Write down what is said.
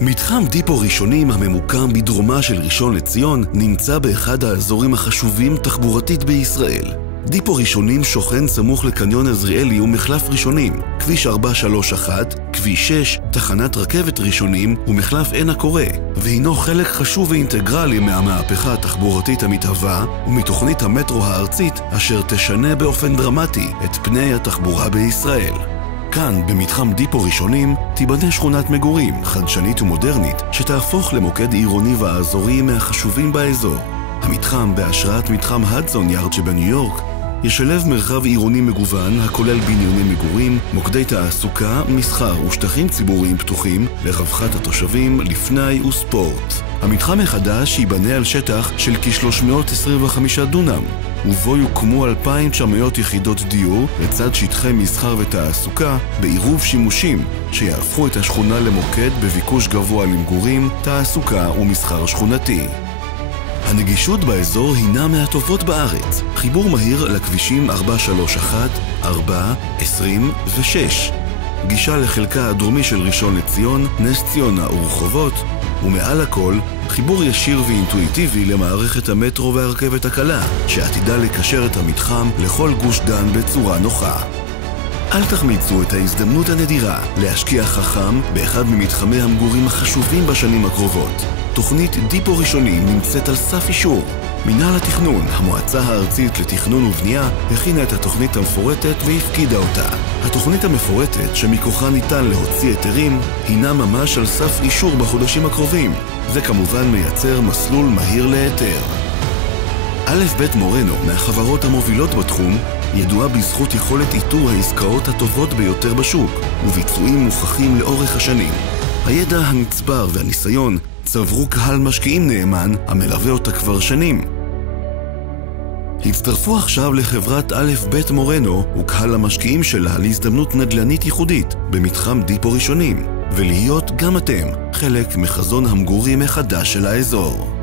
מתחם דיפו ראשונים הממוקם בדרומה של ראשון לציון נמצא באחד האזורים החשובים תחבורתית בישראל. דיפו ראשונים שוכן סמוך לקניון עזריאלי ומחלף ראשונים, כביש 431, כביש 6, תחנת רכבת ראשונים ומחלף עין הקורא, והינו חלק חשוב ואינטגרלי מהמהפכה התחבורתית המתהווה ומתוכנית המטרו הארצית אשר תשנה באופן דרמטי את פני התחבורה בישראל. כאן, במתחם דיפו ראשונים, תיבנה שכונת מגורים חדשנית ומודרנית שתהפוך למוקד עירוני ואזורי מהחשובים באזור. המתחם, בהשראת מתחם הדסון יארד שבניו יורק, ישלב מרחב עירוני מגוון הכולל בנייני מגורים, מוקדי תעסוקה, מסחר ושטחים ציבוריים פתוחים לרווחת התושבים, לפנאי וספורט. המתחם החדש ייבנה על שטח של כ-325 דונם, ובו יוקמו 2,900 יחידות דיור לצד שטחי מסחר ותעסוקה בעירוב שימושים שיהפכו את השכונה למוקד בביקוש גבוה למגורים, תעסוקה ומסחר שכונתי. הנגישות באזור הינה מהטובות בארץ. חיבור מהיר לכבישים 431, 4, 20 ו-6. גישה לחלקה הדרומי של ראשון לציון, נס ציונה ורחובות, ומעל הכל, חיבור ישיר ואינטואיטיבי למערכת המטרו והרכבת הקלה, שעתידה לקשר את המתחם לכל גוש דן בצורה נוחה. אל תחמיצו את ההזדמנות הנדירה להשקיע חכם באחד ממתחמי המגורים החשובים בשנים הקרובות. תוכנית דיפו ראשונים נמצאת על סף אישור. מינהל התכנון, המועצה הארצית לתכנון ובנייה, הכינה את התוכנית המפורטת והפקידה אותה. התוכנית המפורטת, שמכוחה ניתן להוציא היתרים, הינה ממש על סף אישור בחודשים הקרובים. זה כמובן מייצר מסלול מהיר להיתר. א' ב' מורנו, מהחברות המובילות בתחום, ידועה בזכות יכולת איתור העסקאות הטובות ביותר בשוק, וביצועים מוכחים לאורך השנים. הידע הנצבר והניסיון צברו קהל משקיעים נאמן המלווה אותה כבר שנים. הצטרפו עכשיו לחברת א' ב' מורנו וקהל המשקיעים שלה להזדמנות נדל"נית ייחודית במתחם דיפו ראשונים, ולהיות גם אתם חלק מחזון המגורים החדש של האזור.